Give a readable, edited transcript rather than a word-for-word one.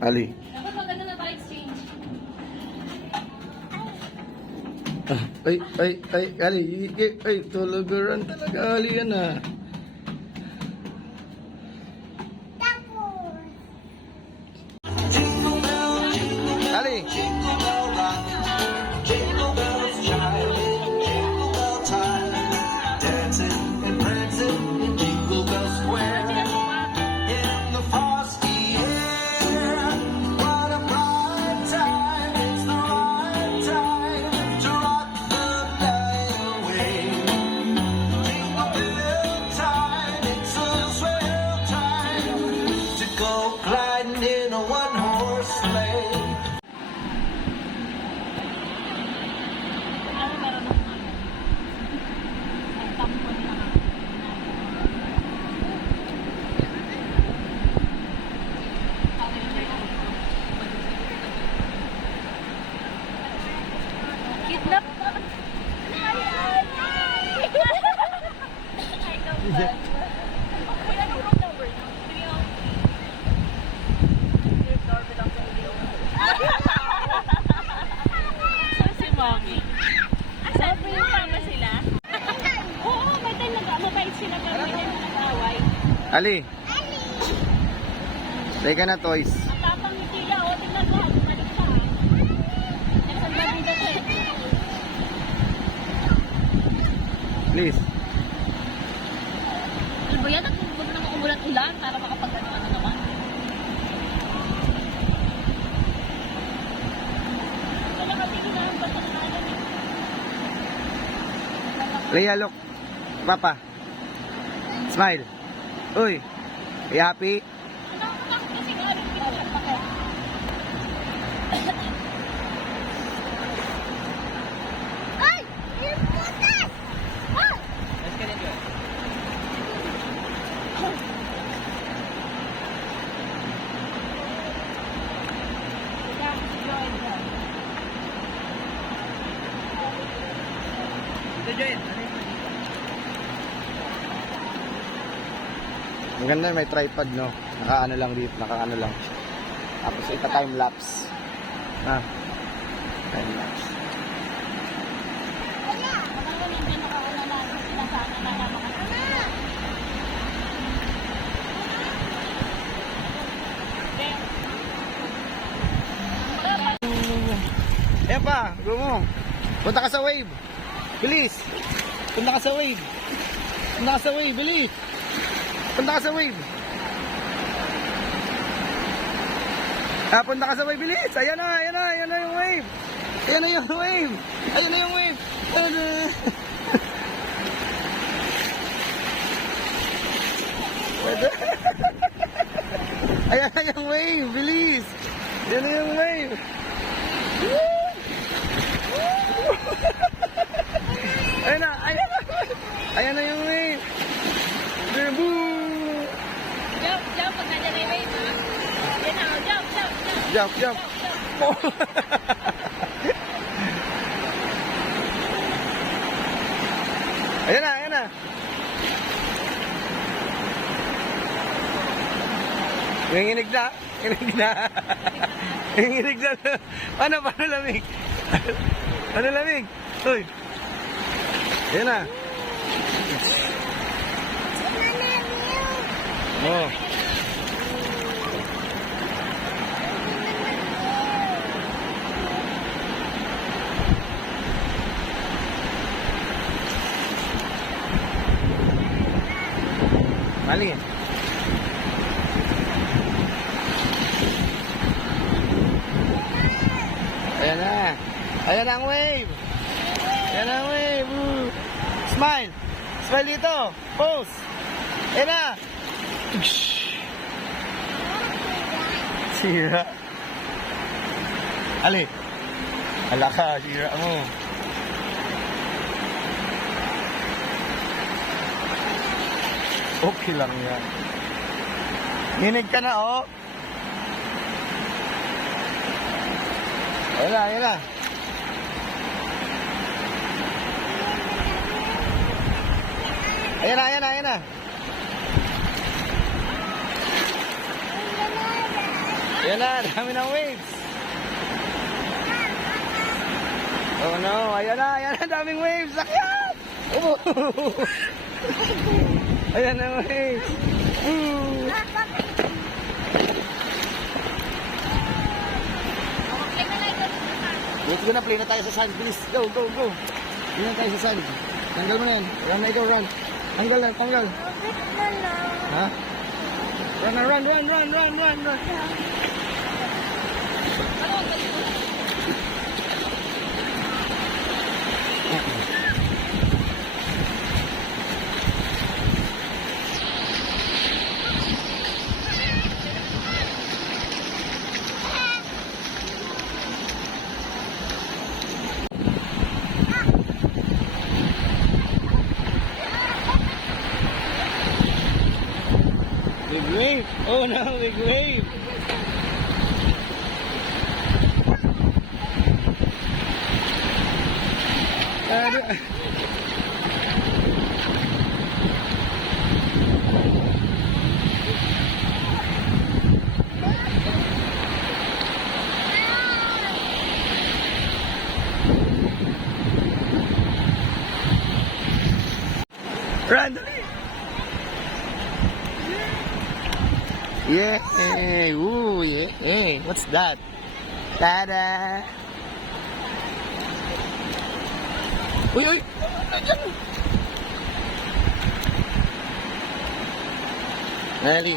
Ali. Dapat maganda na tayo exchange. Ali, tuluguran talaga, Ali yan ah. Ali. In a one-horse sleigh. Ano meron ng mga ay tampon lang. Kidnap. Kuya, anong room number niyo? 303. So, si Mommy. Asan? Kasama sila? Oo, may time mabait sila pero may time na nag-away. Ali. Teka na, toys. Ang tapang ni Tila, o, tingnan mo, bumalik siya. Nasaan ba dito siya? Please. Ano ba yan? Huwag nang umulan-ulan para makapag-ano na naman. Wala kasi ginahan pa sa kanan eh. Leia, look. Papa. Smile. Uy. Are you happy? Nakakatakot kasi galing ginahan pa ko. Ay! Yung putas! Ay! Let's get into it. Ang ganda, may tripod, no? Naka-ano lang dito, naka-ano lang. Tapos ita-time lapse. Time lapse. Kapag hindi nakauna na, sinasana na naman kasi. Ayan pa, go mo. Punta ka sa wave. Bilis. Punta ka sa wave. Punta ka sa wave, bilis. Punta ka sa wave. Punta ka sa wave, bilis. Ayan na, ayan na, ayan na yung wave. Ayan na yung wave. Ayan na yung wave. Ayan na. Ayan na yung wave, bilis. Ayan na yung wave. Ayan na, ayan na. Ayan na yung wave. Boo! Jump, jump, pag nandiyan na yung wave, ha? Yan na, jump, jump, jump. Jump, jump. Oh. Ayan na, ayan na. Nanginig na. Nanginig na. Nanginig na. Paano lamig? Paano lamig? Uy. Ayan na. Oh. Mali. Ayan na. Ayan ang wave. Ayan ang wave. Smile. Smile dito. Pose. Ayan na. Sira. Ali. Hala ka, sira mo. Okay lang yan. Nginig ka na, oh. Ayan na, ayan na. Ayan na, ayan na, ayan na. Ayan na, dami ng waves. Oh no, ayan na, daming waves. Akyat! Oh. Ayan na waves. Let's go na, play na tayo sa sand. Please, go, go, go. Play na tayo sa sand. Tanggal mo na yan. Run na ikaw, run. Tanggal na, tanggal. Ha? Run na, run, run, run, run, run, run. Big wave. Oh no, big wave. Run! Yeah! Ooh, yeah! Hey, what's that? Tada! Uy, uy! Nandiyan! Nelly!